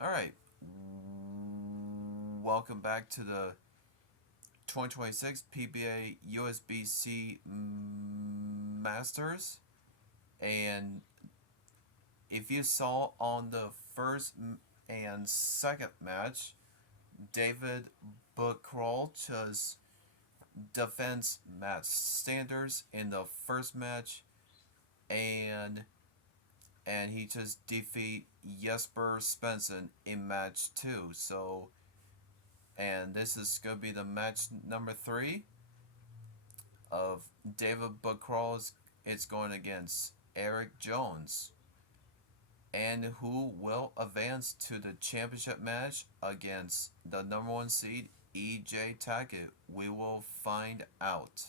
All right. Welcome back to the 2026 PBA USBC Masters. And if you saw on the first and second match, David Buckcrawl just defends match standards in the first match, and he just defeat Jesper Svensson in match 2. So, and this is going to be the match number 3 of David Buckcrawl's. It's going against Eric Jones. And who will advance to the championship match against the number 1 seed, EJ Tackett? We will find out.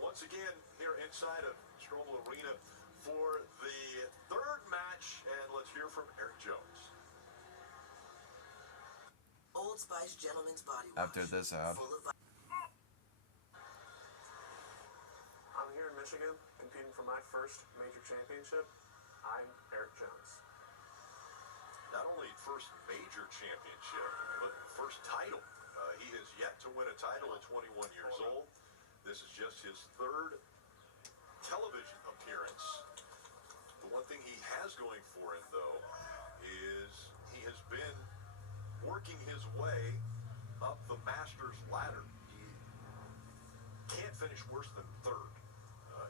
Once again, here inside of Strobel Arena for the third match, and let's hear from Eric Jones. Old Spice Gentleman's Body Wash. After this ad. I'm here in Michigan competing for my first major championship. I'm Eric Jones. Not only first major championship, but first title. He has yet to win a title at 21 years old. This is just his third television appearance. The one thing he has going for him, though, is he has been working his way up the Masters ladder. He can't finish worse than third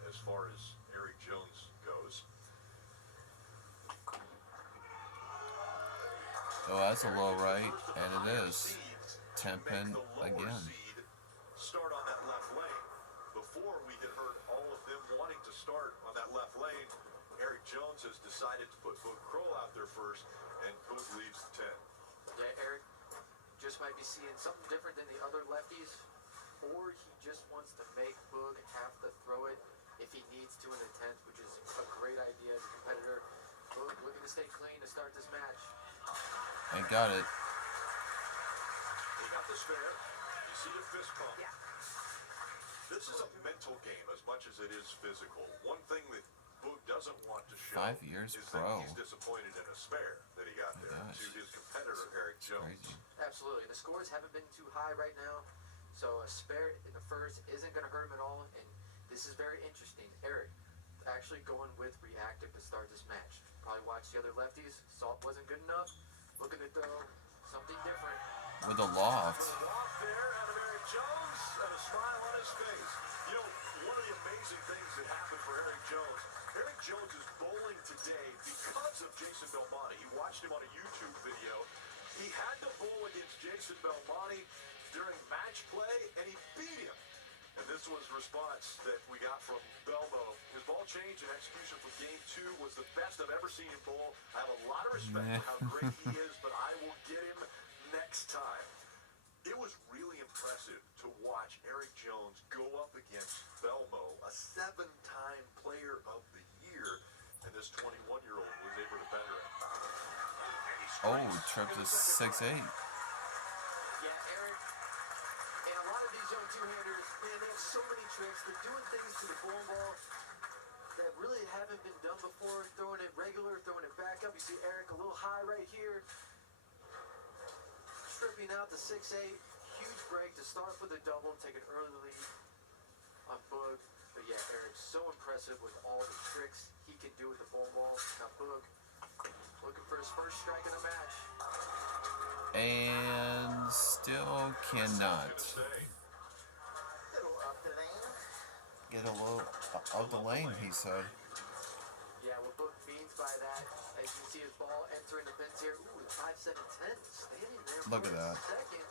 as far as Eric Jones goes. Oh, that's a low right, and it is. 10 pin again. Start on that left lane. Before we had heard all of them wanting to start on that left lane, Eric Jones has decided to put Boog Kroll out there first, and Boog leaves the 10. Yeah, Eric just might be seeing something different than the other lefties, or he just wants to make Boog have to throw it if he needs to in the 10th, which is a great idea as a competitor. Boog looking to stay clean to start this match. And got it. He got the spare. You see the fist pump. Yeah. This is a mental game as much as it is physical. One thing that Boog doesn't want to show 5 years is pro. that he's disappointed in a spare that he got there gosh. to his competitor, Eric Jones. Crazy. Absolutely. The scores haven't been too high right now, so a spare in the first isn't going to hurt him at all, and this is very interesting. Eric actually going with reactive to start this match. Probably watched the other lefties, saw it wasn't good enough, looking to throw something different. With a loft. With a loft there out of Eric Jones and a smile on his face. You know, one of the amazing things that happened for Eric Jones is bowling today because of Jason Belmonte. He watched him on a YouTube video. He had to bowl against Jason Belmonte during match play, and he beat him. And this was the response that we got from Belmo. His ball change and execution from game 2 was the best I've ever seen him bowl. I have a lot of respect for how great he is, but I will get him next time. It was really impressive to watch Eric Jones go up against Belmo, a 7-time player of the year, and this 21-year-old was able to better him. Oh, trip to 6'8". Yeah, Eric, and a lot of these young two-handers, man, they have so many tricks. They're doing things to the bowling ball that really haven't been done before. Throwing it regular, throwing it back up. You see Eric a little high right here. Stripping out the 6'8". Huge break to start with a double. Take an early lead on Boog. But yeah, Eric, so impressive with all the tricks he can do with the bowling ball. Now Boog looking for his first strike in the match. And still cannot. Little up the lane. Get a little of the lane, he said. Yeah, what Boog means by that, as you can see his ball entering the fence here. Ooh, 5-7-10, standing there Look for at a that. second.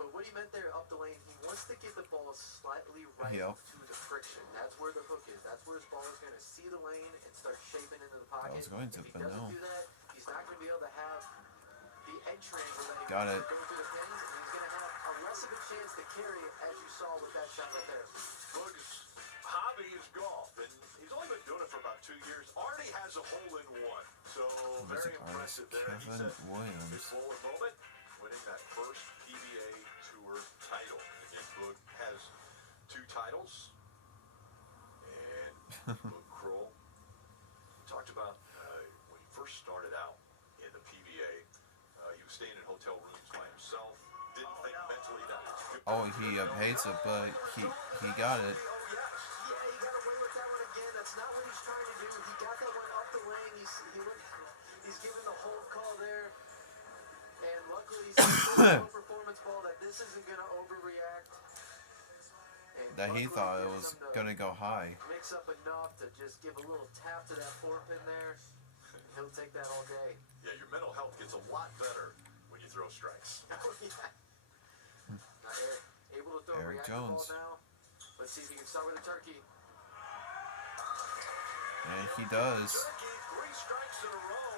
But what he meant there, up the lane, he wants to get the ball slightly right Yep. to the friction. That's where the hook is. That's where his ball is going to see the lane and start shaping into the pocket. I was going to, if he but doesn't no. do that, he's not going to be able to have the edge triangle that he Got wants it. to go through the pins, and he's going to have a less of a chance to carry it, as you saw with that shot right there. Boog's hobby is golf, and he's only been doing it for about 2 years. Already has a hole-in-one, so very Music artist impressive there. He Kevin said his Williams. bowling moment, winning that first PBA Tour title. Again, Boog has 2 titles, and Boog Kroll talked about when he first started out in the PBA. staying in hotel rooms by himself. Didn't think mentally that was good. Oh, he hates it, but he got it. Oh, yes. Yeah, he got away with that one again. That's not what he's trying to do. He got that one up the lane. He's giving the hold call there. And luckily, he's a performance ball that this isn't going to overreact. And That he luckily, thought it gets was him to gonna go high. mix up enough to just give a little tap to that 4-pin there. He'll take that all day. Yeah, your mental health gets a lot better when you throw strikes. Oh, yeah. Now, Eric, able to throw a Eric reactive Jones. ball now. Let's see if he can start with a turkey. And he does. Turkey, 3 strikes in a row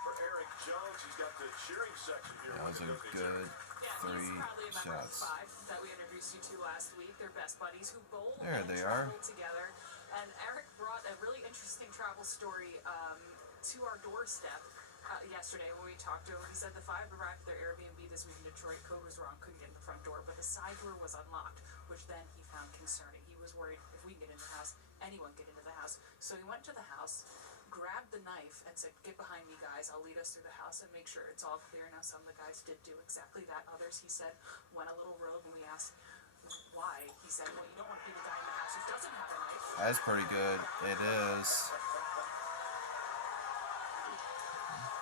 for Eric Jones. He's got the cheering section here. That was a with him. good Yeah, he's 3 probably a member of shots. the 5 that we introduced you to last week. They're best buddies who bowl There and they are. travel together. And Eric brought a really interesting travel story to our doorstep yesterday when we talked to him. He said the 5 arrived at their Airbnb this week in Detroit. Code was wrong, couldn't get in the front door, but the side door was unlocked, which then he found concerning. He was worried if we can get into the house, anyone get into the house. So he went to the house, grabbed the knife, and said, "Get behind me, guys. I'll lead us through the house and make sure it's all clear." Now, some of the guys did do exactly that. Others, he said, went a little rogue when we asked why. He said, "Well, you don't want to be the guy in the house who doesn't have a knife." That's pretty good. It is.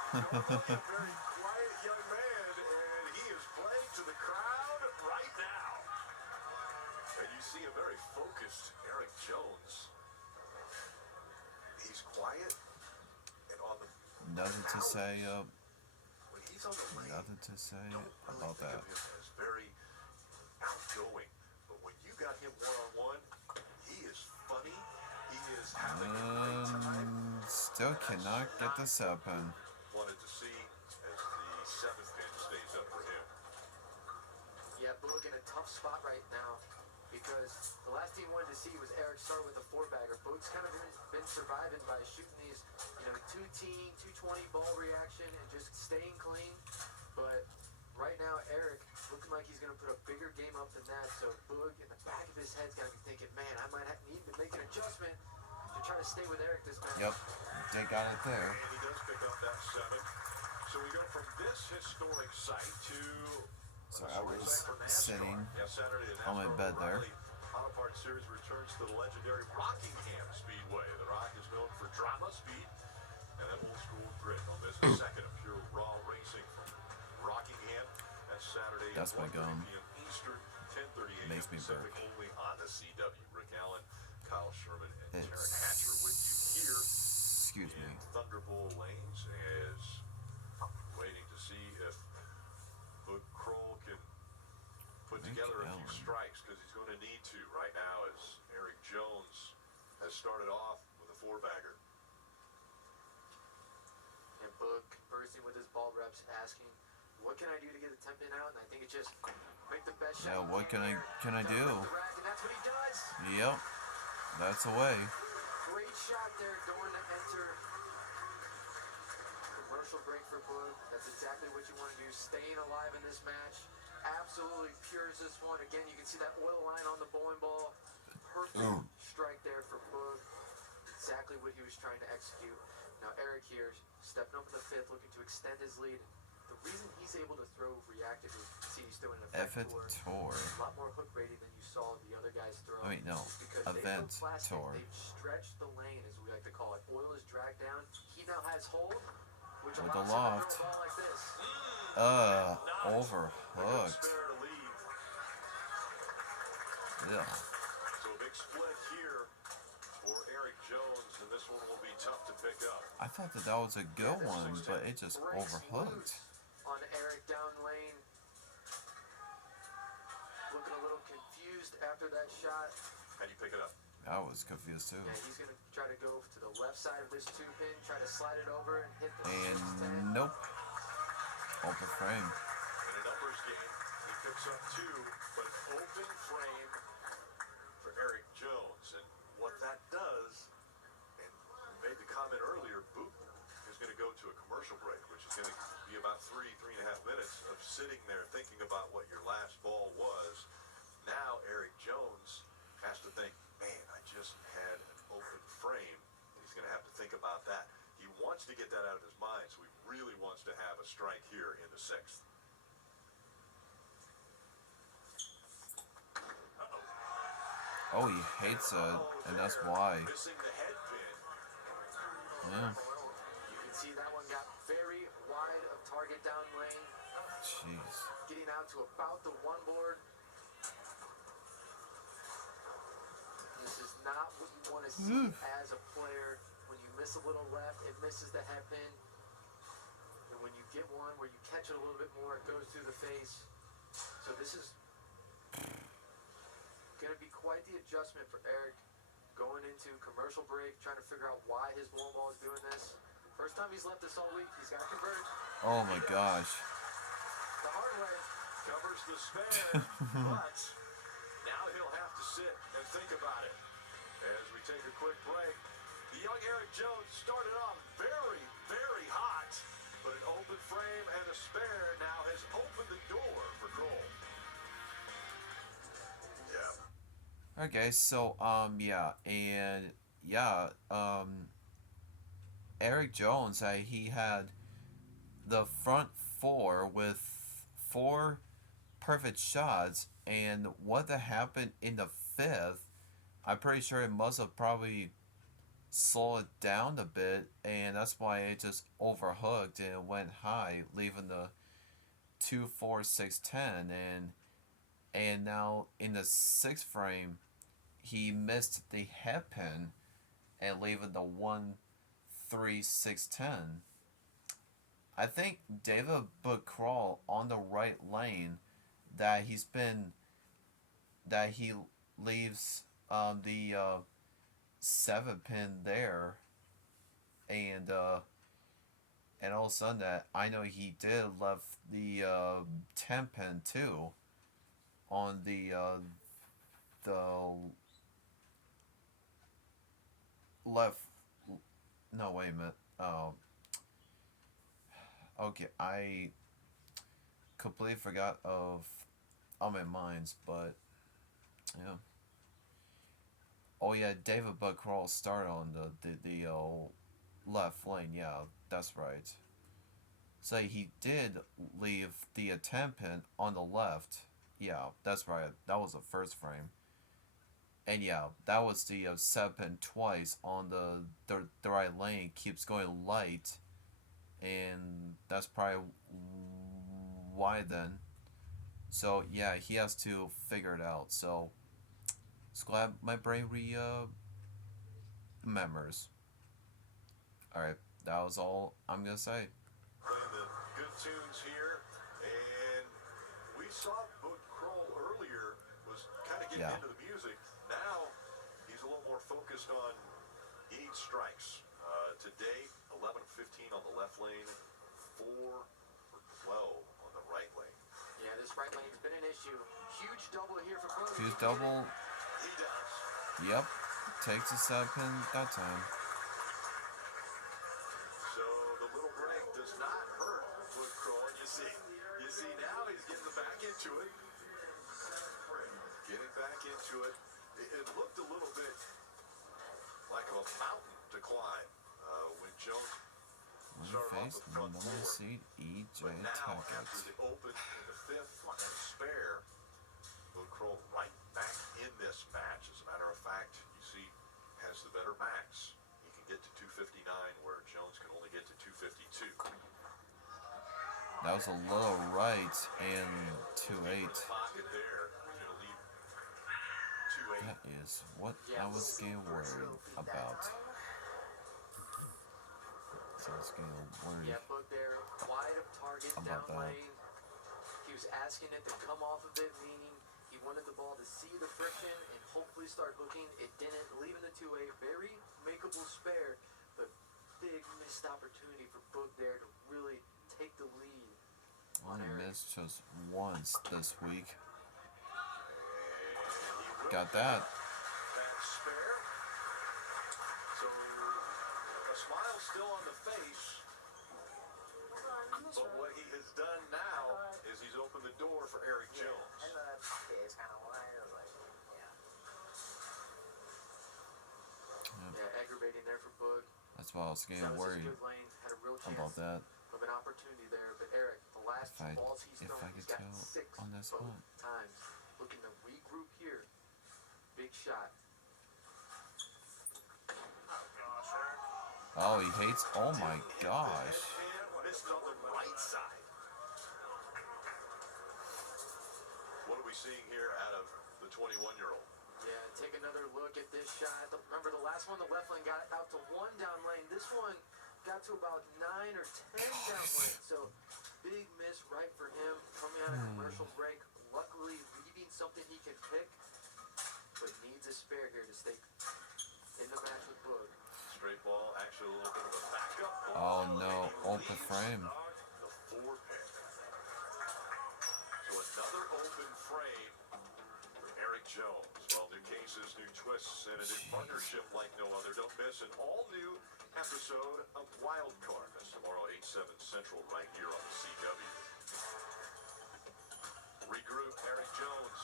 Normally a very quiet young man, and he is playing to the crowd right now. And you see a very focused Eric Jones. He's quiet and on the Nothing to say. when he's on the lane. Nothing to say Don't really about think that. of him as very outgoing, but when you got him one-on-one, he is funny. He is having a great time. Still cannot get the 7. Wanted to see as the 7th pin stays up for him. Yeah, Boog in a tough spot right now because the last team wanted to see was Eric start with a 4-bagger. Boog's kind of been surviving by shooting these, 2-team, 220 ball reaction and just staying clean. But right now, Eric looking like he's going to put a bigger game up than that. So Boog in the back of his head's got to be thinking, man, I might need to make an adjustment to try to stay with Eric this match. Yep, they got it there. And he does pick up that 7. So we go from this historic site to So I was sitting Saturday at on my NASCAR bed there. O'Reilly Auto Parts Series returns to the legendary Rockingham Speedway. The Rock is known for drama, speed, and that old school grit. On this second of pure raw racing from Rockingham. That's Saturday That's at my 1:30 gum. p.m. Eastern, 10:30 a.m. Makes me Pacific, burp. only on the CW. Rick Allen, Kyle Sherman, and It's- Taryn Hatcher with you here Excuse me. in Thunder Bowl lanes as waiting to see if Boog Kroll can put Rick together a few Allen. strikes because he's going to need to right now as Eric Jones has started off with a 4-bagger. And Boog bursting with his ball reps, asking, what can I do to get the 10-pin out? And I think it's just make the best shot. Yeah, you what can I Down do? the rack, and that's what he does. Yep, that's the way. Great shot there, going to enter. Commercial break for Boog. That's exactly what you want to do. Staying alive in this match. Absolutely pures this one. Again, you can see that oil line on the bowling ball. Perfect strike there for Boog. Exactly what he was trying to execute. Now Eric here, stepping up in the 5th, looking to extend his lead. The reason he's able to throw reactive is see he's throwing an Effort effect tour. a lot more hook rating than you saw the other guys throw. Wait, no. Because Event they plastic, tour. they've stretched the lane, as we like to call it. Oil is dragged down. He now has hold, which With allows the him loft. to throw a ball like this. A good Overhooked. spare to leave. Ugh. So a big split here for Eric Jones, and this one will be tough to pick up. I thought that was a good Yeah, one, this but it just breaks overhooked. loose on Eric down lane. Looking a little confused after that shot. How do you pick it up? I was confused too. Yeah, he's going to try to go to the left side of this 2-pin, try to slide it over and hit the And 610. nope. Open frame. In a numbers game, he picks up 2, but an open frame for Eric Jones. And what that does, and we made the comment earlier, Boog is going to go to a commercial break, which is going to be about 3.5 minutes of sitting there thinking about what your last ball was. Now Eric Jones has to think, man, I just had an open frame, and he's going to have to think about that. He wants to get that out of his mind, so he really wants to to have a strike here in the 6th. Oh, he hates it, and that's why. Missing the head pin. Yeah. You can see that one got very wide of target down lane. Jeez. Getting out to about the 1 board. This is not what you want to see as a player. When you miss a little left, it misses the head pin. And when you get one where you catch it a little bit more, it goes through the face. So this is going to be quite the adjustment for Eric going into commercial break, trying to figure out why his blown ball is doing this. First time he's left this all week, he's got to convert. Oh my gosh. The hard way. Covers the spare, but now he'll have to sit and think about it. As we take a quick break, the young Eric Jones started off very, very hot, but an open frame and a spare now has opened the door for Cole. Yeah. Okay, so yeah, and yeah, Eric Jones, he had the front 4 with 4 perfect shots, and what that happened in the 5th, I'm pretty sure it must have probably slowed it down a bit, and that's why it just overhooked and it went high, leaving the 2-4-6-10, and now in the 6th frame, he missed the head pin and leaving the 1-3-6-10. I think David Buckcrawl on the right lane that he leaves the 7 pin there, and all of a sudden that I know he did left the 10 pin too on the left. No, wait a minute. Okay, I completely forgot of all my minds, but yeah. Oh yeah, David Buckcrawl started on the left lane. Yeah, that's right. So he did leave the 10 pin on the left. Yeah, that's right. That was the first frame. And yeah, that was the 7 pin twice on the right lane. Keeps going light. And that's probably why then. So yeah, he has to figure it out. So it's glad my brain remembers. Alright, that was all I'm gonna say. Playing the good tunes here, and we saw Book Kroll earlier was kind of getting into the music. Now he's a little more focused on he needs strikes. Today, 11 of 15 on the left lane, 4 for 12 on the right lane. Yeah, this right lane's been an issue. Huge double here for Book. Huge double. He does. Yep. Takes a 7 pin that time. So the little break does not hurt Book Kroll. You see now he's getting back into it. Getting back into it. It looked a little bit like a mountain to climb when Jones started off Face, the front number four. seed, EJ But now, after Tackett. the open in the 5th and spare, Book Kroll right back in this match. As a matter of fact, you see, has the better max. He can get to 259, where Jones can only get to 252. That was a little right and 2-8. Pocket there, he's going to leave 2-8. That is what I was getting worried about. So I was getting worried. Yeah, Book there, wide of target About down that. lane. He was asking it to come off of it, meaning he wanted the ball to see the friction and hopefully start hooking. It didn't, leaving the 2-8. Very makeable spare, but big missed opportunity for Book there to really take the lead. Only missed just once this week. And he will Got that. that spare. So a smile still on the face. But what he has done now is he's opened the door for Eric Jones. And the it's kind of wide. I was like, yeah. Yeah, aggravating there for Book. That's why I was That getting was his worried good lane, had a real chance. about that. of an opportunity there. But Eric, the last If I- balls he's if thrown, I he's could got tell 6 on this both one. times. Looking to regroup here. Big shot. Oh, he hates. Oh my gosh. Missed on the right side. What are we seeing here out of the 21-year-old? Yeah, take another look at this shot. Remember the last one, the left lane got out to 1 down lane. This one got to about 9 or 10 down lane. So big miss right for him. Coming out of commercial break. Luckily leaving something he can pick, but needs a spare here to stay in the match with Boog. Straight ball, actually a little bit of a backup ball. Oh no, and he open leaves frame. The 4 pin. So another open frame for Eric Jones. Well, new cases, new twists, and a new partnership like no other. Don't miss an all-new episode of Wild Card. That's tomorrow, 8/7 Central, right here on the CW. Regroup, Eric Jones.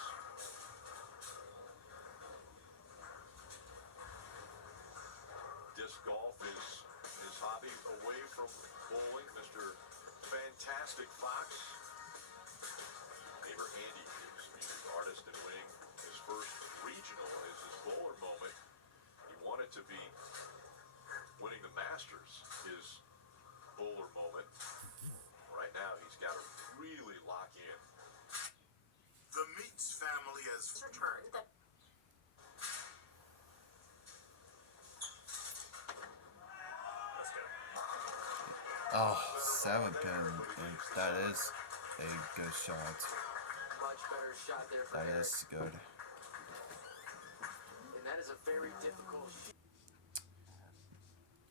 Disc golf is his hobby away from bowling. Mr. Fantastic Fox. Neighbor Andy is music artist and winning his first regional is his bowler moment. He wanted to be winning the Masters, his bowler moment. Right now, he's got to really lock in. The Meats family has returned. Oh, 7 pin. And that is a good shot. Much better shot there for That Eric. is good. And that is a very difficult shot.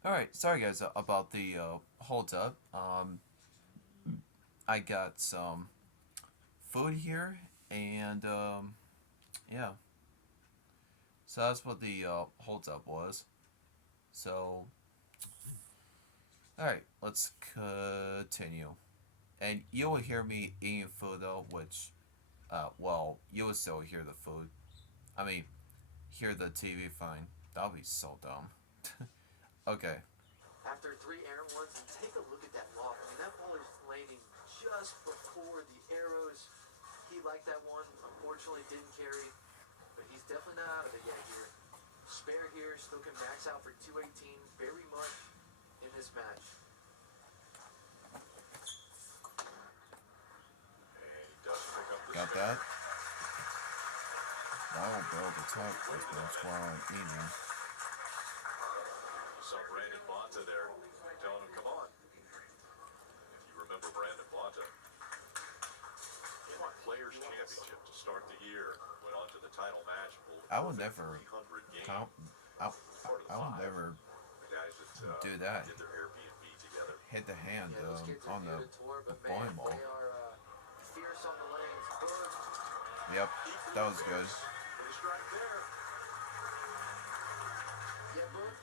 Alright, sorry guys about the hold up. I got some food here, and yeah. So that's what the hold up was. So, alright, let's continue. And you will hear me eating food though, which, well, you will still hear the food. I mean, hear the TV fine. That'll be so dumb. Okay. After 3 errant ones, and take a look at that loft. I mean, that ball is landing just before the arrows. He liked that one. Unfortunately, didn't carry. But he's definitely not out of it yet here. Spare here, still can max out for 218. Very much in this match. And he does pick up the Got spare. that? That will build the top. That's why I'm eating. You saw Brandon Bonta there telling him, come on. If you remember Brandon Bonta, in the Players' Championship to start the year, went on to the title match. I would never 300 games. count. I would never The guys that do that. did their Airbnb together. Hit the hand Yeah, those kids are on new the to tour, but bowling man, ball. they are fierce on the lanes. Boog. Yep, that was good. With a strike there. Yeah, Boog.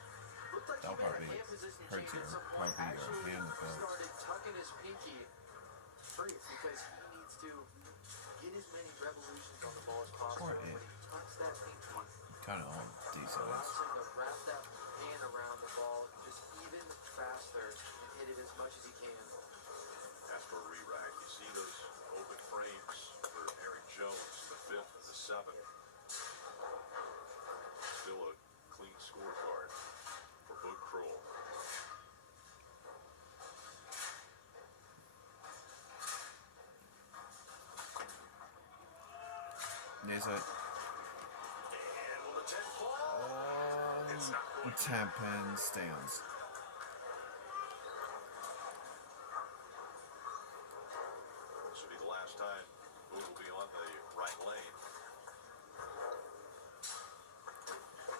Looked like That'll he made a probably hand position hurt change your- at some point. probably your Actually hand a bit. started tucking his pinky free because he needs to get as many revolutions on the ball as possible. Poor When Ed. he tucks that pinky, Kind of on these allows sides. him to wrap that hand around the ball just even faster and hit it as much as he can. As for re-rack, you see those open frames for Eric Jones, the 5th and the 7th. Still a clean scorecard for Boog Kroll. There's a And will the 10 fall? It's not going to. 10 pin stands. This will be the last time Boog will be on the right lane.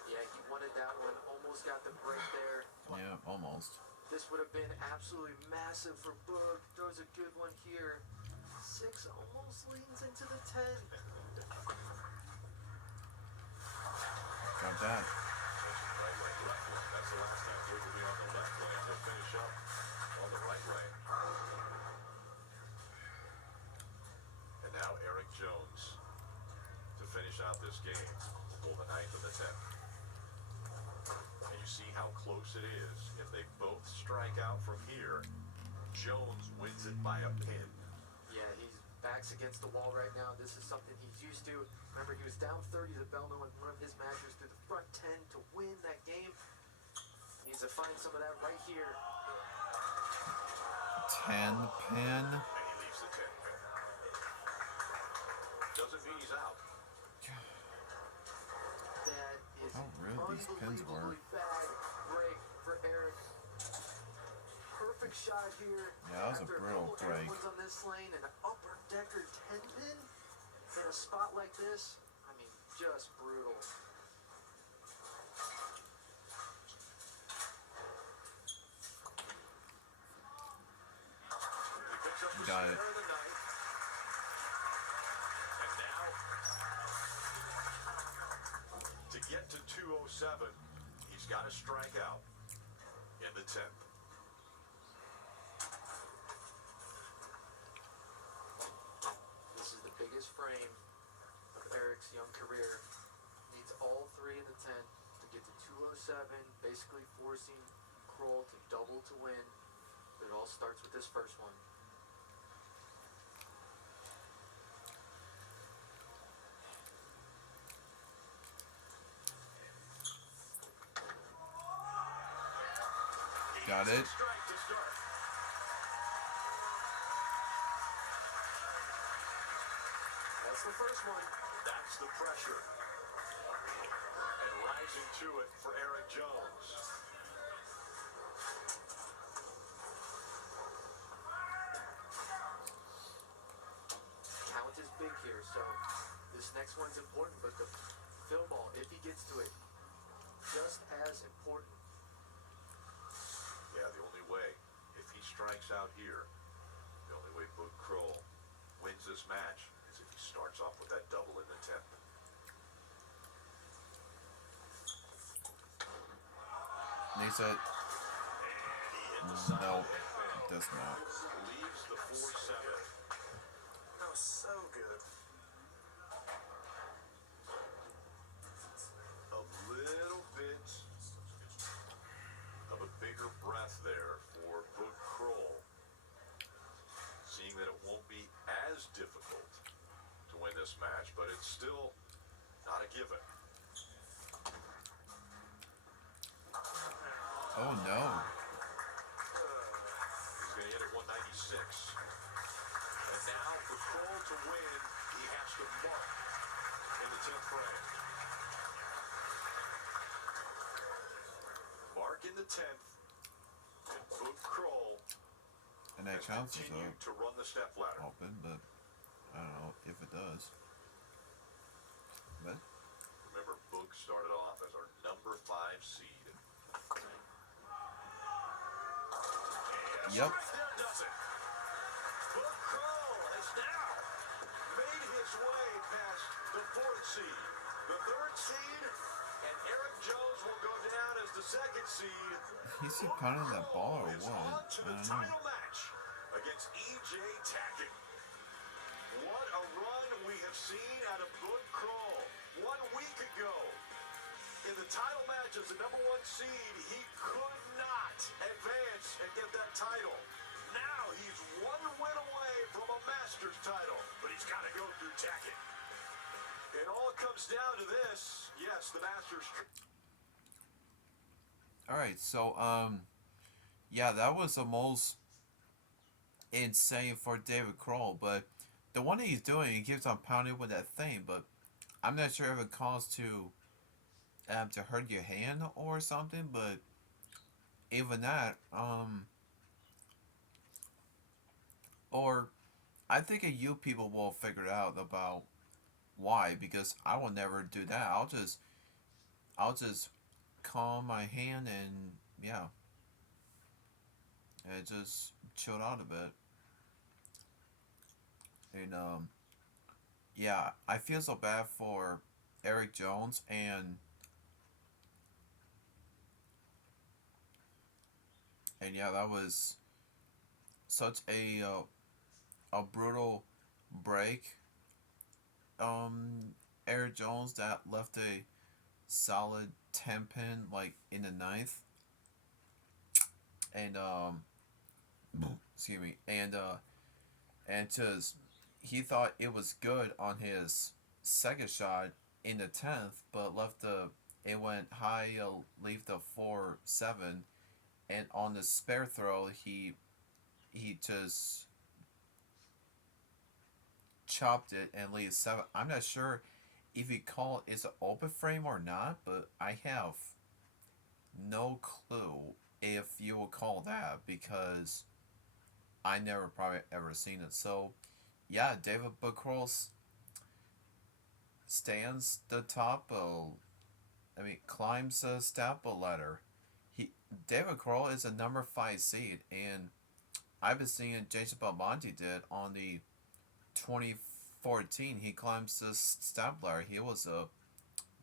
Yeah, he wanted that one. Almost got the break there. Yeah, almost. This would have been absolutely massive for Boog. Throws a good one here. 6 almost leans into the 10. Got that. Right lane, left lane. That's the last time Boog will be on the left lane. He'll finish up on the right lane. And now Eric Jones to finish out this game. Will the 9th and the 10th. And you see how close it is. If they both strike out from here, Jones wins it by a pin. Yeah, he's backs against the wall right now. This is something he's used to. Remember, he was down 30 to Belno in one of his matches through the front 10 to win that game. Needs to find some of that right here. 10 pin. And he leaves the 10 pin. Doesn't mean he's out. That is How real these pins were. unbelievably bad break for Eric. Perfect shot here. Yeah, that was a After brutal couple break. air ones on this lane and an upper decker 10 pin in a spot like this. I mean, just brutal. He picks up the Got snare it. of the night. And now, to get to 207, he's got to strike out in the 10th. This is the biggest frame of Eric's young career. Needs all three in the 10 to get to 207, basically forcing Kroll to double to win. But it all starts with this first one. Got it. Strike to start. That's the first one. That's the pressure. And rising to it for Eric Jones. Count is big here, so this next one's important, but the fill ball, if he gets to it, just as important. Yeah, the only way, if he strikes out here, the only way Boog Kroll wins this match is if he starts off with that double in the 10th. Needs it. And he hit the side No, of the head. it does not. Leaves the 4-7. That was so good. A little bit of a bigger breath there for Boog Kroll. Seeing that it won't be as difficult to win this match, but it's still not a given. Oh no. He's going to hit at 196. And now for Kroll to win, he has to mark in the 10th frame. Mark in the 10th. And Boog Kroll And that has counts as continued to run the step ladder. open, but I don't know if it does. But Remember, Boog started off as our number 5 seed. And Yep. right there does it. Boog Kroll has now made his way past the 4th seed, the 3rd seed, and Eric Jones will go down as the 2nd seed. he's still punting that ball or Is what? on to I the don't know. title match against E.J. Tackett. What a run we have seen out of Boog Kroll. 1 week ago, in the title match as the number 1 seed, he could not advance and get that title. Now he's 1 win away from a Masters title, but he's got to go through Tackett. It all comes down to this. Yes, the Masters. Alright, so yeah, that was the most insane for David Kroll, but the one that he's doing, he keeps on pounding with that thing, but I'm not sure if it caused to hurt your hand or something, but even that, or I think you people will figure out about why, because I will never do that. I'll just calm my hand and yeah, and just chill out a bit. And yeah, I feel so bad for Eric Jones and yeah, that was such a brutal break. Eric Jones that left a solid 10 pin like in the 9th, and excuse me, and just he thought it was good on his second shot in the 10th, but left the it went high, leave the 4-7, and on the spare throw he just chopped it and leave 7. I'm not sure if you call it's an open frame or not, but I have no clue if you will call that because I never probably ever seen it. So yeah, David Buckroll stands the top of, climbs the step ladder. David Kroll is a number 5 seed, and I've been seeing Jason Belmonte did on the 2014. He climbs the step ladder. He was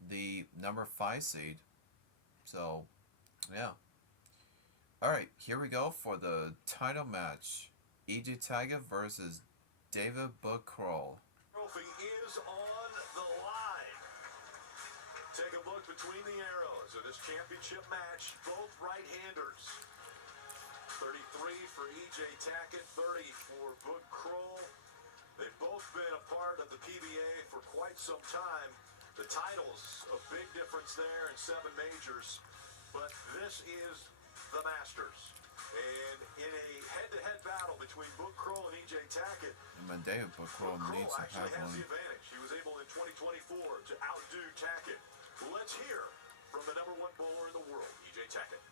the number 5 seed. So, yeah. All right, here we go for the title match: E.J. Taggart versus David Buckroll. Trophy is on the line. Take a look between the arrows of this championship match. Both right-handers. 33 for E.J. Tackett, 30 for Book Kroll. They've both been a part of the PBA for quite some time. The titles, a big difference there in 7 majors. But this is the Masters. And in a head-to-head battle between Book Kroll and E.J. Tackett, David Buckroll needs to actually have has one. the advantage. He was able in 2024 to outdo Tackett. Let's hear from the number 1 bowler in the world, E.J. Tackett.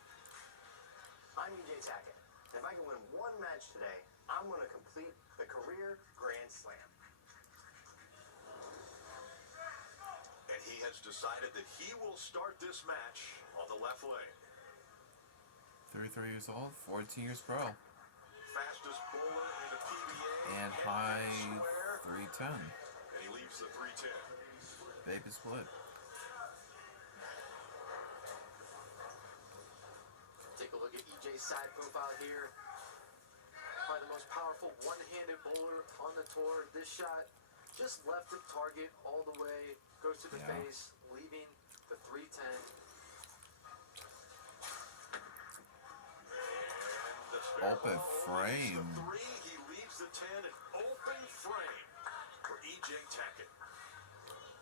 I'm E.J. Tackett. If I can win one match today, I'm going to complete the career Grand Slam. And he has decided that he will start this match on the left lane. 33 years old, 14 years pro, Fastest bowler in the PBA. and high 310. And he leaves the 310. Baby split. Take a look at EJ's side profile here. Probably the most powerful one-handed bowler on the tour. This shot just left the target all the way, goes to the face, leaving the 310. Open frame. The 3, he leaves the 10, an open frame for E.J. Tackett.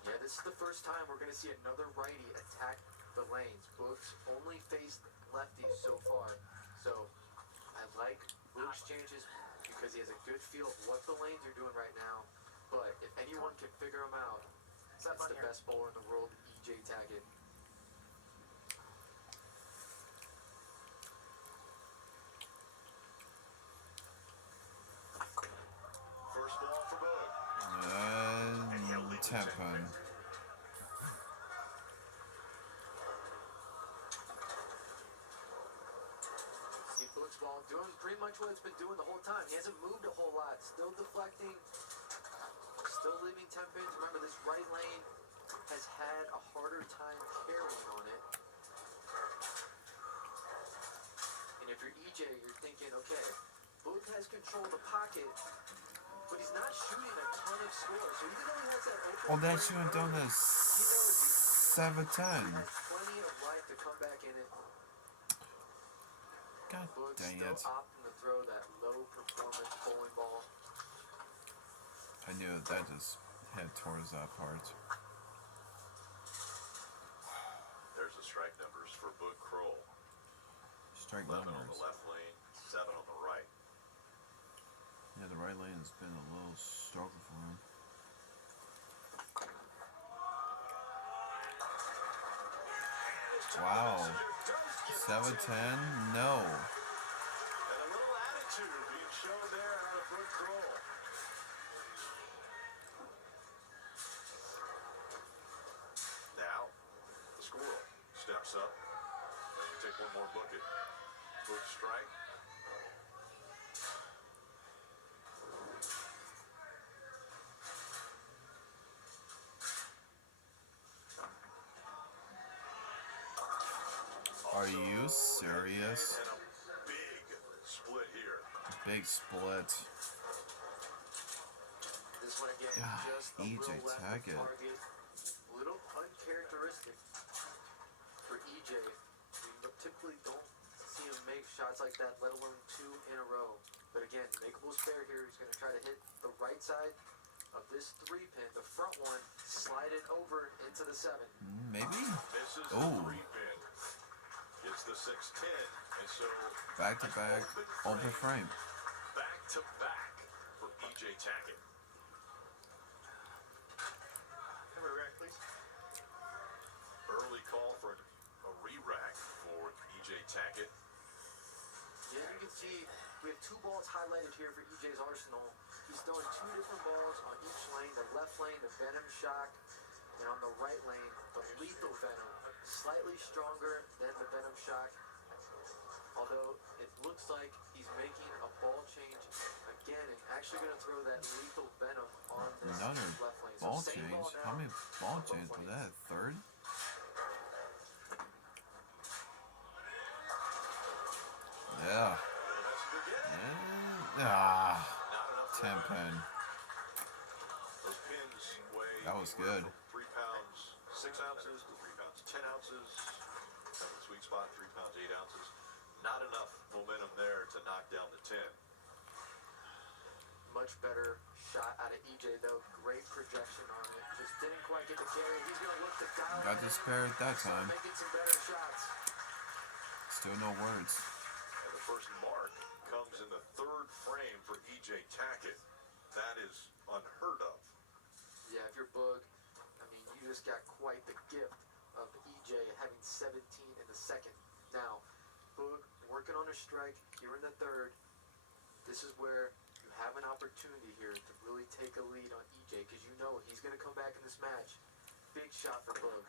Yeah, this is the first time we're going to see another righty attack the lanes. Book's only faced lefties so far. So I like Book's changes because he has a good feel of what the lanes are doing right now. But if anyone can figure them out, it's the best bowler in the world, E.J. Tackett. First ball for Book. And Tempen. See Book's ball doing pretty much what it's been doing the whole time. He hasn't moved a whole lot. Still deflecting. Still leaving Tempen. Remember, this right lane has had a harder time carrying on it. And if you're EJ, you're thinking, okay, Book has control of the pocket, but he's not shooting a ton of scores. So even though he has that open Well, that frame should have done right, this he knows he 710. has plenty of life to come back in it. God Book dang still it. opting to throw that low performance bowling ball. I knew that just head towards that part. There's the strike numbers for Book Kroll. Strike 11 on numbers. the left lane, 7 on the right. Yeah, the right lane has been a little struggle for him. Wow. 710? No. And a little attitude being shown there out of Book Kroll. Now, the squirrel steps up. And we take one more look at Book's strike. Are you serious? And a big split here. Big split. This one again, Yeah, just a E.J. little left of Tackett. target. Little uncharacteristic for EJ. We typically don't see seen him make shots like that, let alone 2 in a row. But again, makeable spare here. He's going to try to hit the right side of this 3-pin. The front one, slide it over into the 7. Maybe? This is the Oh. 3-pin. It's the 6-10, and so Back to back, open frame. back to back for EJ Tackett. Camera rack, please. Early call for a re-rack for EJ Tackett. Yeah, you can see we have 2 balls highlighted here for EJ's arsenal. He's throwing 2 different balls on each lane. The left lane, the Venom Shock, and on the right lane, the Lethal Venom. Slightly stronger than the Venom Shock, although it looks like he's making a ball change again and actually going to throw that Lethal Venom on this Another left lane. ball So same change. ball now, How many ball both changes was lanes. that? Third? Yeah. Message again. Ah. Not enough 10 momentum. pin. Those pins weigh That was anywhere good. from 3 pounds 6 ounces to 3 pounds 10 ounces. Kind of the sweet spot, 3 pounds 8 ounces. Not enough momentum there to knock down the 10. Much better shot out of EJ though. Great projection on it. Just didn't quite get the carry. He's going to look to dial Got it the in, spare at that start time. making some better shots. Still no words. And the first mark comes in the 3rd frame for EJ Tackett. That is unheard of. Yeah, if you're Boog, I mean, you just got quite the gift of EJ having 17 in the 2nd. Now, Boog working on a strike here in the 3rd. This is where you have an opportunity here to really take a lead on EJ because you know he's going to come back in this match. Big shot for Boog.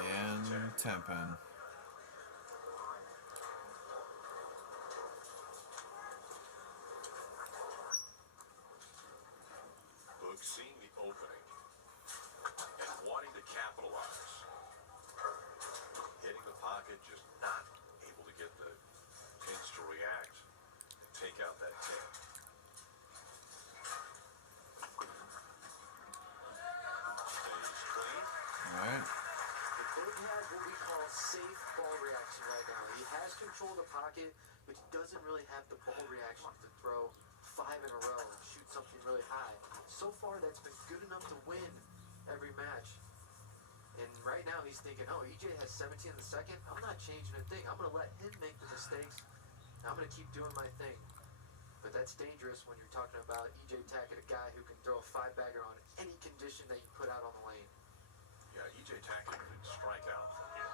And 10 pin. Boog seeing the opening and wanting to capitalize. Hitting the pocket, just not able to get the pins to react and take out that 10. Stays clean. Alright. Boog has what we call safe ball reaction right now. He has control of the pocket, but he doesn't really have the ball reaction to throw 5 in a row and shoot something really high. So far, that's been good enough to win every match. And right now, he's thinking, oh, EJ has 17 in the 2nd. I'm not changing a thing. I'm going to let him make the mistakes. I'm going to keep doing my thing. But that's dangerous when you're talking about EJ Tackett, a guy who can throw a 5-bagger on any condition that you put out on the lane. Yeah, EJ Tackett could strike out from here.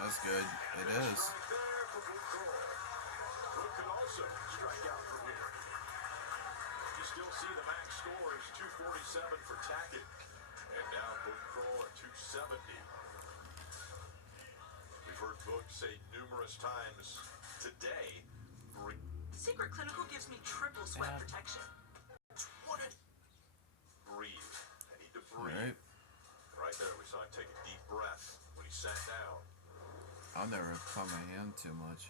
That's good. It is. Strike there for Boog Kroll. Boog could also strike out from here. You still see the max score is 247 for Tackett. And now Boog Kroll at 270. We've heard Boog say numerous times today, Secret Clinical gives me triple sweat Yeah. protection. breathe. I need to breathe. Alright. Right there, we saw him take a deep breath when he sat down. I'll never put my hand too much.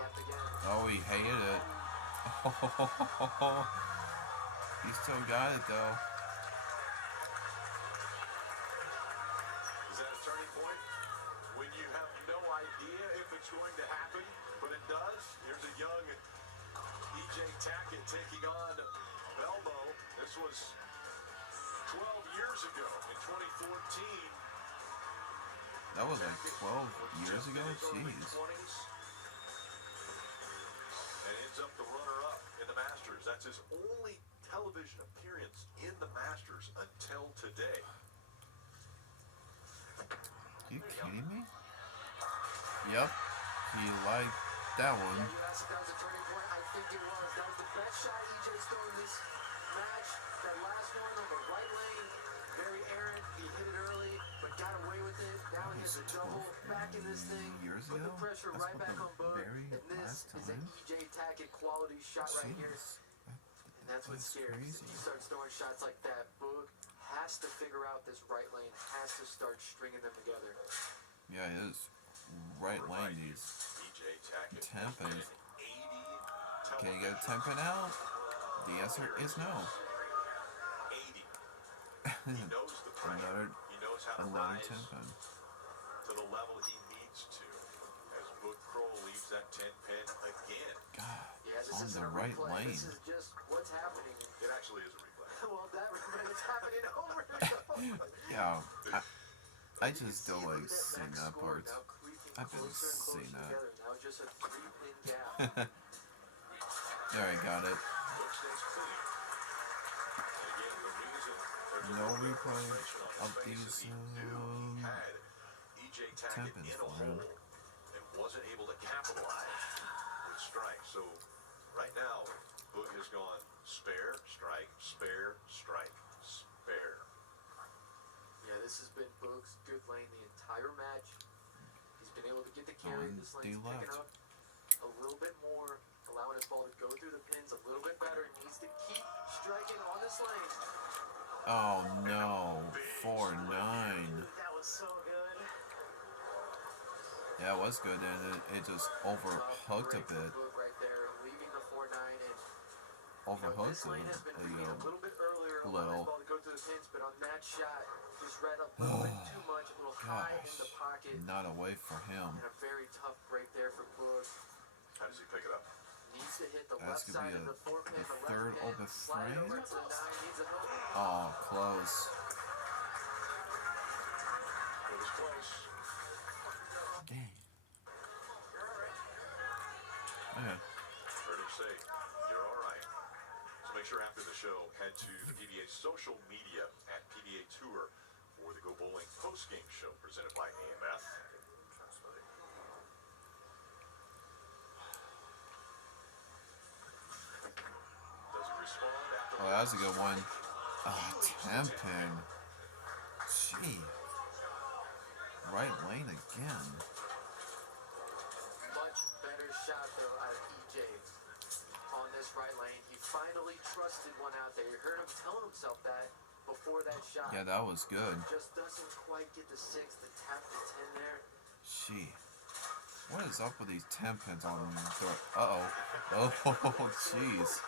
Left again. Oh, he hated it. He still got it though. Is that a turning point? When you have no idea if it's going to happen, but it does? Here's a young EJ Tackett taking on Belmo. This was 12 years ago in 2014. That was like Tackett 12 years just ago? in his early Jeez. 20s. And ends up the runner-up in the Masters. That's his only television appearance in the Masters until today. You kidding me? Yep. He liked that one. Yeah, you asked if that was a turning point. I think it was. That was the best shot EJ's thrown this match. That last one on the right lane, very errant. He hit it early, but got away with it. Now he has a double back in this thing. Years Put the ago? pressure That's right what back the on Boog. very And this last is an time? EJ Tackett quality shot right here. Jeez. And that's what's That's scary. crazy. He starts throwing shots like that. Boog has to figure out this right lane, has to start stringing them together. Yeah, his right lane needs. EJ Tackett. 10 pins. 80 Can you get a 10 pin out? The answer is no. 80. He knows the pressure. Another He knows knows how to another rise 10 pin. to the level he needs to as Book Kroll leaves that 10 pin again. God, Yeah, this on isn't the a right replay. lane. This is just what's happening. It actually is a replay. Well, that it's happening over and over. Yeah, I You can just see, don't look like at that seeing max that score part. now creeping I've been closer and closer seeing that. together. Now just a 3-pin gap. There, I got it. Book stays clear. And again, the reason there's a No little bit of replay frustration on of his face is these he knew he had EJ Tackett 10 pins in a for him. hole and wasn't able to capitalize with strikes. So right now, Book has gone spare, strike, spare, strike, spare. Yeah, this has been Boog's good lane the entire match. He's been able to get the carry. On This lane's the picking left. up a little bit more, allowing his ball to go through the pins a little bit better. He needs to keep striking on this lane. Oh no, 4-9. That was so good. Yeah, it was good, and it just overhooked a Break from bit. Boog right there, leaving the 4-9. And Overhooked this lane has been reading a little bit earlier, allowing little. his ball to go through the pins, but on that shot, just read a little bit too much, a little high in the pocket. Not away for him. And a very tough break there for Boog. How does he pick it up? Needs to hit the That's left gonna side be of the 4-pin, the the third left pin, over slide frame. over to the 9, needs a hook. Oh, close. It was close. Dang. Okay. Heard him say, you're all right. So make sure after the show, head to the PBA social media at PBA Tour for the Go Bowling post-game show presented by AMF. Does he respond after Oh, that was a good one. Ah, 10 pin. Gee. Right lane again. Much better shot though out of EJ on this right lane. He finally trusted one out there. You heard him telling himself that before that shot. Yeah, that was good. Just doesn't quite get the 6 to tap the 10 there. Gee. What is up with these 10 pins on the uh-oh. Oh, jeez.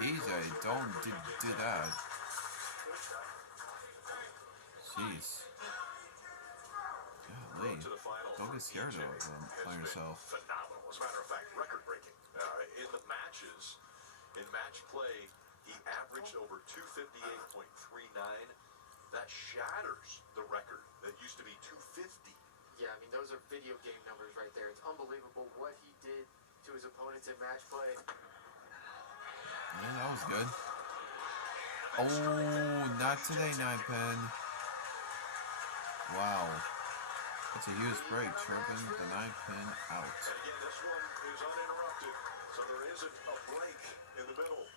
EJ, don't do that. Jeez. Golly. to the final. Don't get scared EJ of him has playing been yourself. Phenomenal. As a matter of fact, record-breaking. In the matches, in match play, he averaged over 258.39. That shatters the record that used to be 250. Yeah, I mean, those are video game numbers right there. It's unbelievable what he did to his opponents in match play. Yeah, that was good. Oh, not today, 9 pin. Wow. That's a huge break, tripping the 9 pin out. And again, this one is uninterrupted, so there isn't a break in the middle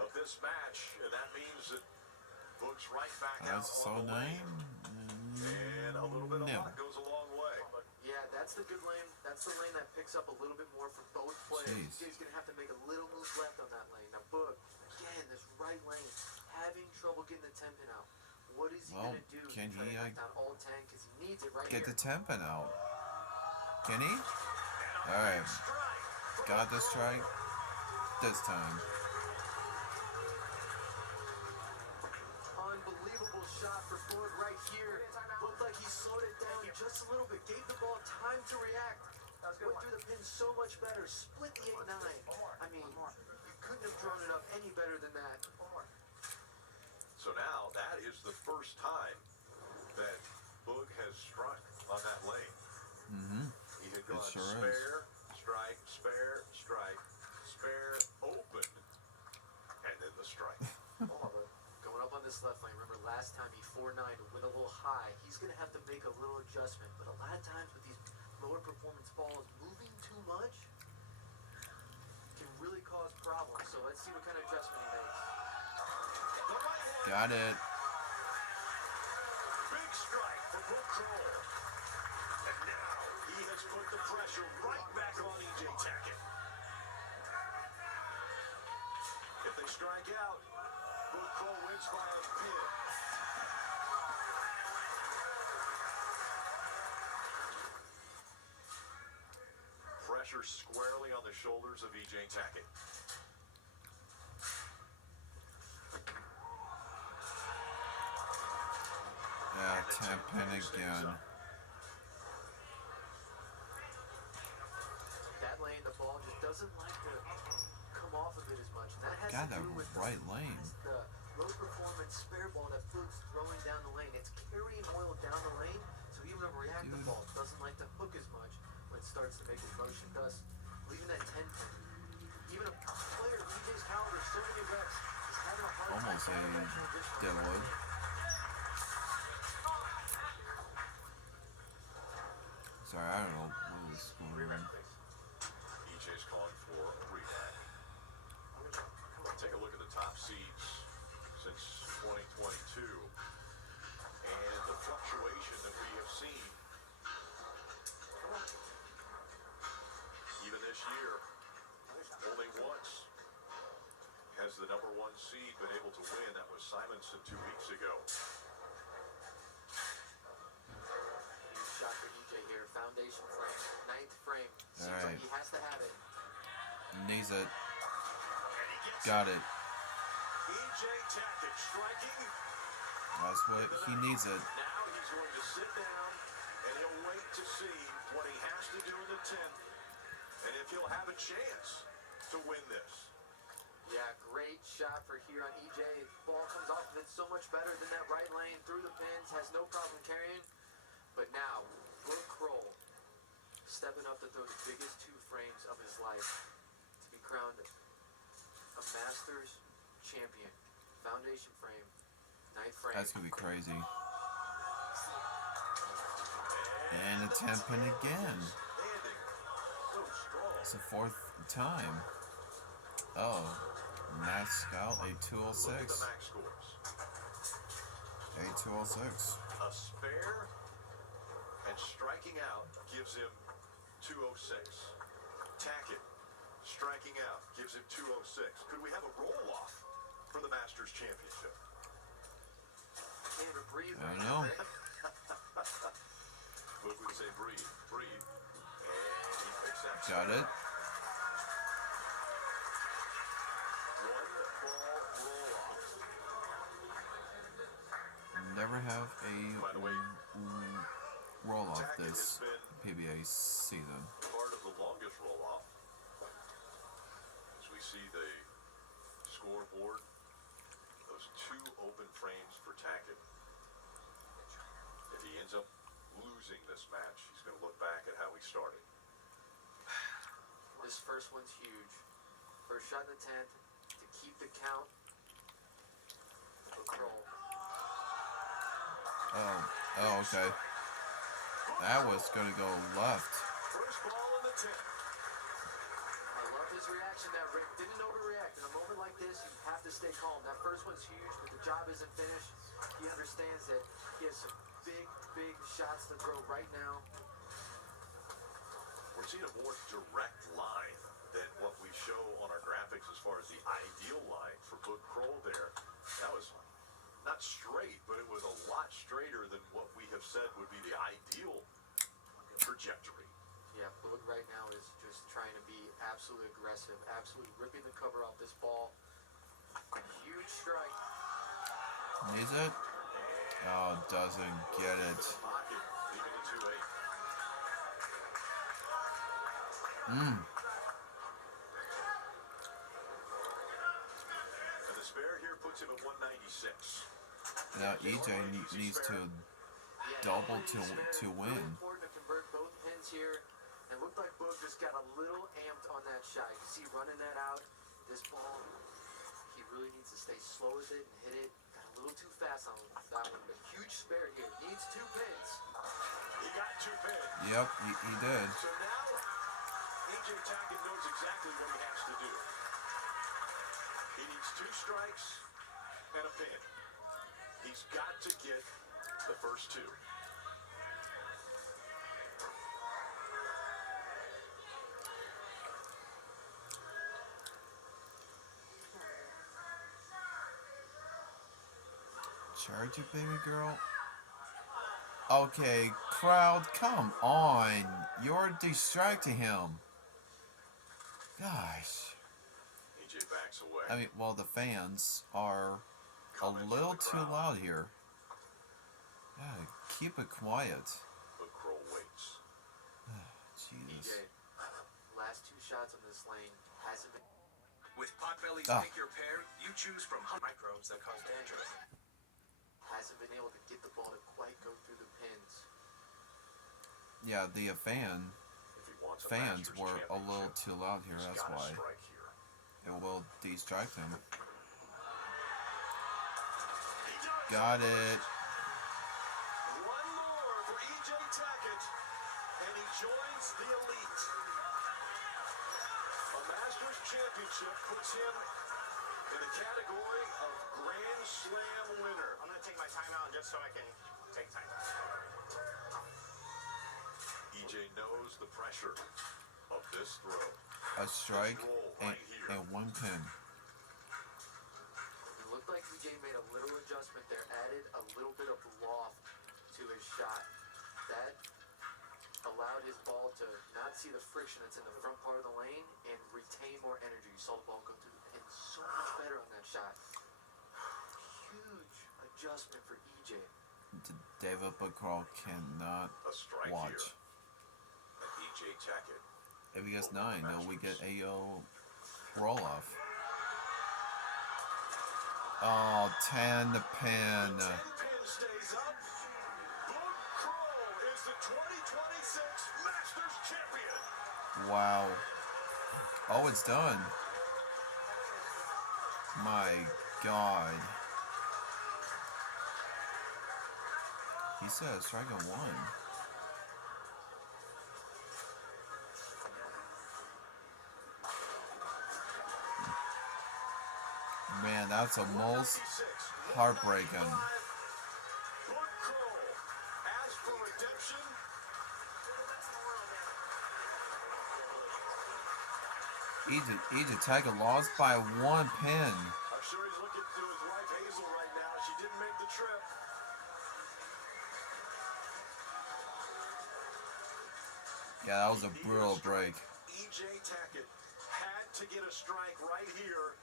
of this match, and that means that Boog's right back out That's so on the lane. name. And a little bit of No. luck goes a long way. Yeah, that's the good lane. That's the lane that picks up a little bit more for both players. Jeez. EJ's going to have to make a little move left on that lane. Now, Boog, again, this right lane, having trouble getting the 10 pin out. What is he Well, going to do can to try he, to knock down all 10? Because he needs it right Get here. the 10 pin out. Can he? Alright. Got the strike this time. Unbelievable shot for Boog right here. Looked like he slowed it down just a little bit. Gave the ball time to react. Went through the pin so much better. Split the 8-9. I mean, you couldn't have drawn it up any better than that. So now that is the first time that Boog has struck on that lane. Mm-hmm. He had gone sure is. spare, strike, spare, strike, spare, open, and then the strike. Oh, but going up on this left lane, remember last time he 4-9 went a little high. He's going to have to make a little adjustment. But a lot of times with these lower performance balls, moving too much can really cause problems. So let's see what kind of adjustment he makes. Got it. Big strike for Boog Kroll. And now he has put the pressure right back on EJ Tackett. If they strike out, Boog Kroll wins by a pin. Pressure squarely on the shoulders of EJ Tackett. 10 pin again. That lane, the ball just doesn't like to come off of it as much. And that has Got to that do with right lane. the low performance spare ball that Boog's throwing down the lane. It's carrying oil down the lane, so even a reactive ball doesn't like to hook as much when it starts to make its motion, thus leaving that 10 pin. Even a player of EJ's caliber, so many reps, is having a hard Almost time a finding that transition. deadwood. Sorry, I don't know what was going on. EJ's calling for a rematch. Take a look at the top seeds since 2022 and the fluctuation that we have seen. Even this year, only once has the number 1 seed been able to win. That was Simonson 2 weeks ago. Huge shot for EJ here. Foundation frame, 9th frame. Seems All right. like he has to have it. Needs it. Got it. EJ Tackett striking. That's what he needs it. Now he's going to sit down and he'll wait to see what he has to do in the 10th and if he'll have a chance to win this. Yeah, great shot for here on EJ. Ball comes off of it so much better than that right lane. Through the pins, has no problem carrying. But now, Brooke Kroll stepping up to throw the biggest 2 frames of his life to be crowned a Masters champion. Foundation frame, 9th frame. That's gonna be crazy. And a 10 pin again. It's the 4th time. Oh, Matt Scout, a 206. Look at the max scores. A 206. A spare and striking out gives him 206. Tackett striking out gives him 206. Could we have a roll-off for the Masters Championship? Can't even breathe. I know. Book would say breathe, breathe. And he picks that. Got it. 1-ball roll-off. Never have a By the way, roll off Tackett this has been PBA season. part of the longest roll-off. As we see the scoreboard, those 2 open frames for Tackett. If he ends up losing this match, he's going to look back at how he started. This first one's huge. First shot in the 10th to keep the count. Brooke Kroll. Oh, okay. That was gonna go left. First ball in the 10th. I love his reaction there, Rick. Didn't overreact. In a moment like this, you have to stay calm. That first one's huge, but the job isn't finished. He understands that he has some big shots to throw right now. We're seeing a more direct line than what we show on our graphics as far as the ideal line for Book Kroll there. That was not straight, but it was a lot straighter than what we have said would be the ideal trajectory. Yeah, Boog right now is just trying to be absolutely aggressive, absolutely ripping the cover off this ball. Huge strike. Needs it? Oh, doesn't get it. Pocket, leaving the 2-8. Mm. And the spare here puts him at 196. Now EJ needs to double to Really win. important to convert both pins here. And looked like Boog just got a little amped on that shot. You can see running that out. This ball, he really needs to stay slow with it and hit it. Got a little too fast on that one. But huge spare here. Needs 2 pins. He got 2 pins. Yep, he did. So now, EJ Tackett knows exactly what he has to do. He needs 2 strikes and a pin. He's got to get the first 2. Charge it, baby girl. Okay, crowd, come on. You're distracting him. Gosh. EJ backs away. I mean, well, the fans are a little too loud here. Yeah, keep it quiet. But Kroll waits. Jesus. EJ, last 2 shots on this lane hasn't been. With Potbelly's Ah. Pick Your Pair, you choose from microbes that cause danger. Hasn't been able to get the ball to quite go through the pins. Yeah, the If he wants a fans Masters were a little championship, too loud here. he's That's gotta why strike here. it will distract him. He does Got it. it. One more for EJ Tackett, and he joins the elite. A Masters championship puts him in the category of Grand Slam winner. I'm going to take my timeout just so I can take time. EJ knows the pressure of this throw. A strike and 1 pin. It looked like EJ made a little adjustment there, added a little bit of loft to his shot. That allowed his ball to not see the friction that's in the front part of the lane and retain more energy. You saw the ball go through the pin so much better on that shot. Huge adjustment for EJ. David Bacall cannot A strike watch. here. And EJ Tackett. If he gets 9, then we get AO roll off. Oh, 10 the pin. 10 pin stays up. Boog Kroll is the 2026 Masters champion. Wow. Oh, it's done. My God. He said strike on 1. Man, that's a most heartbreaking. Boog Kroll asks for redemption. Egypt Tiger lost by 1 pin. I'm sure he's looking to his wife Hazel right now. She didn't make the trip. Yeah, that was a brutal break. EJ Tackett had to get a strike right here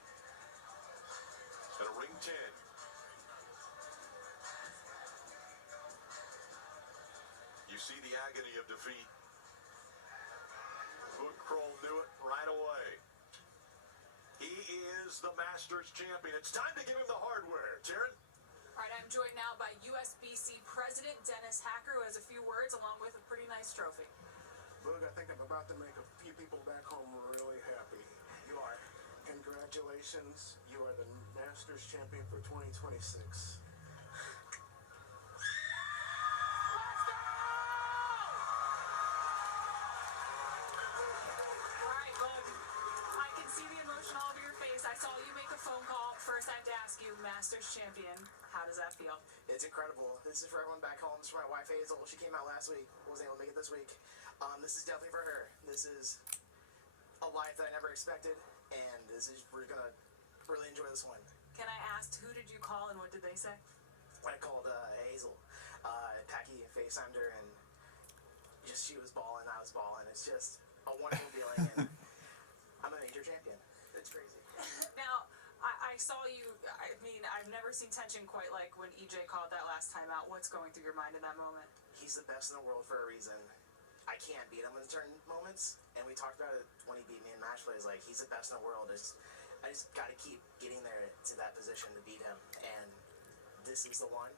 at a ring 10. You see the agony of defeat. Boog Kroll knew it right away. He is the Masters champion. It's time to give him the hardware. Taryn? All right, I'm joined now by USBC President Dennis Hacker, who has a few words along with a pretty nice trophy. Boog, I think I'm about to make a few people back home really happy. You are. Congratulations. You are the Masters champion for 2026. All right, Bug, I can see the emotion all over your face. I saw you make a phone call. First, I had to ask you, Masters champion, how does that feel? It's incredible. This is for everyone back home. This is for my wife Hazel. She came out last week. Wasn't able to make it this week. This is definitely for her. This is a life that I never expected, and we're gonna really enjoy this one. Can I ask, who did you call and what did they say? I called Hazel. Packy FaceTimed her, and she was balling. I was balling. It's just a wonderful feeling, and I'm a major champion. It's crazy. Now, I saw you, I mean, I've never seen tension quite like when EJ called that last time out. What's going through your mind in that moment? He's the best in the world for a reason. I can't beat him in certain moments, and we talked about it when he beat me in match plays. Like, he's the best in the world. I just got to keep getting there to that position to beat him, and this is the one.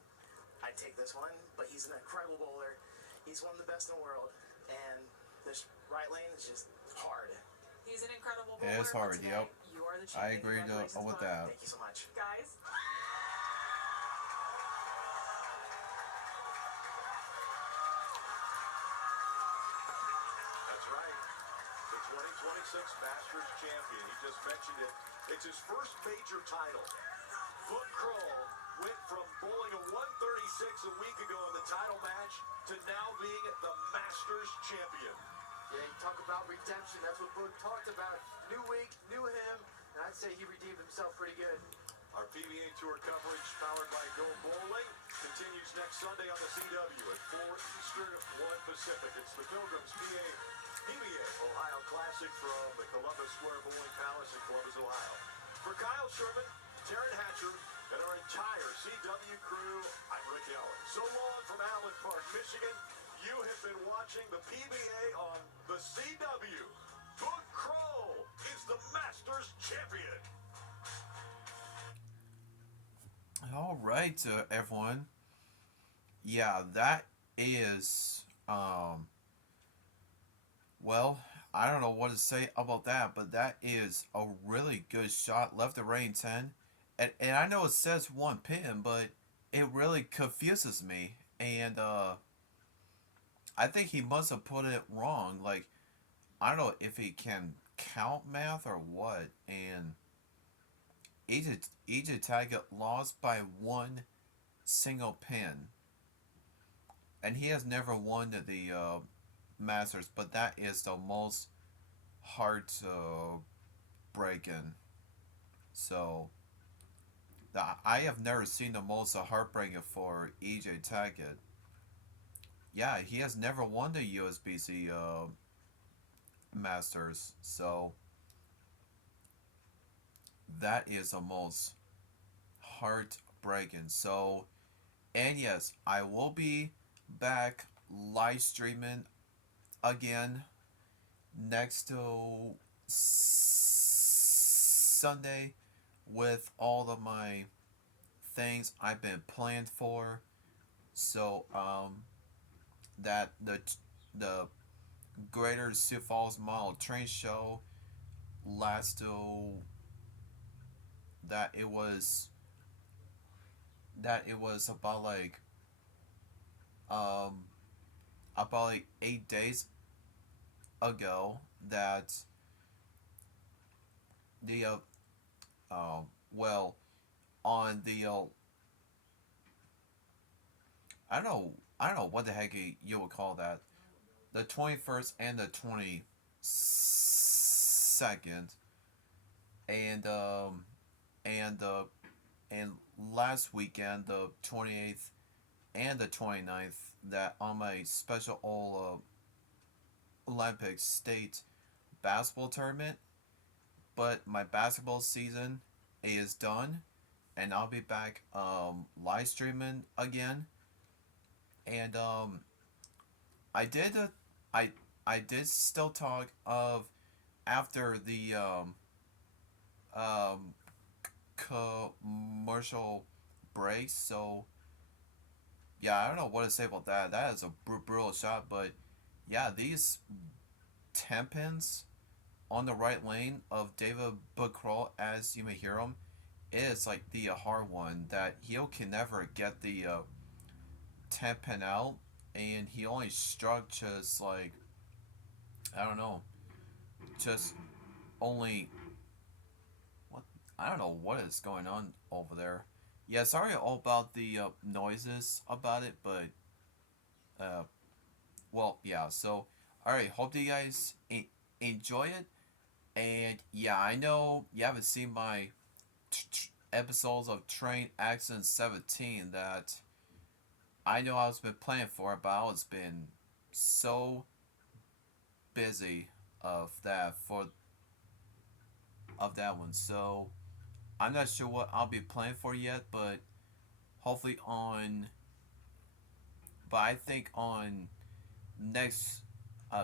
I take this one, but he's an incredible bowler. He's one of the best in the world, and this right lane is just hard. He's an incredible It bowler. is hard, Today, yep. You are the I champion. agree Congratulations, with Bug. that. Thank you so much. Guys, That's right. The 2026 Masters champion. He just mentioned it. It's his first major title. Boog Kroll went from bowling a 136 a week ago in the title match to now being the Masters champion. Yeah, you talk about redemption. That's what Boog talked about. New week, new him, and I'd say he redeemed himself pretty good. Our PBA Tour coverage powered by Go Bowling continues next Sunday on the CW at 4 Eastern, 1 Pacific. It's the Pilgrims PBA Ohio Classic from the Columbus Square Bowling Palace in Columbus, Ohio. For Kyle Sherman, Taryn Hatcher, and our entire CW crew, I'm Rick Allen. So long from Allen Park, Michigan. You have been watching the PBA on the CW. Book Kroll is the Masters champion. All right, everyone. Yeah, that is well, I don't know what to say about that, but that is a really good shot. Left the rain 10. And I know it says 1 pin, but it really confuses me. And I think he must have put it wrong. Like, I don't know if he can count math or what. And each attack got lost by one single pin. And he has never won the Masters, but that is the most hard to break in. So I have never seen the most heartbreaking for EJ Tackett. Yeah, he has never won the USBC Masters, so that is the most heartbreaking. So, and yes, I will be back live streaming again next to Sunday with all of my things I've been planned for. So that the Greater Sioux Falls Model Train Show last to that it was um about like 8 days ago that the well on the I don't know what the heck you would call that, the 21st and the 22nd, and and and last weekend the 28th and the 29th, that on my special all Olympic state basketball tournament. But my basketball season is done, and I'll be back live streaming again. And I did I I did still talk of after the um, commercial break. So yeah, I don't know what to say about that. That is a brutal shot, but yeah, these 10 pins on the right lane of David Buckroll, as you may hear him, is like the hard one that he can never get the 10 pin out, and he only struck just like, I don't know, just only what, I don't know what is going on over there. Yeah, sorry all about the noises about it, but uh, well, yeah. So, all right, hope you guys enjoy it. And yeah, I know you haven't seen my episodes of Train Accident 17 that I know I was been playing for, but I was been so busy of that one. So I'm not sure what I'll be playing for yet, but hopefully on. But I think on next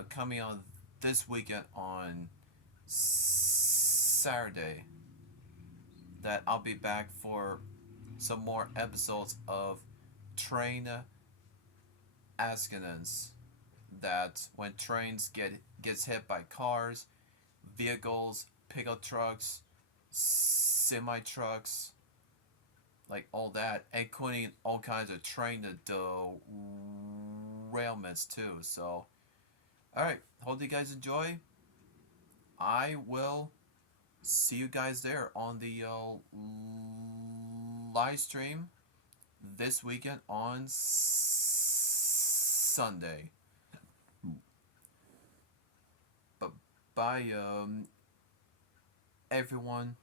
coming on this weekend on Saturday, that I'll be back for some more episodes of Train Accidents. That when trains gets hit by cars, vehicles, pickup trucks, semi trucks, like all that, including all kinds of train derailments too. So, all right, hope you guys enjoy. I will see you guys there on the live stream this weekend on Sunday. But bye, everyone.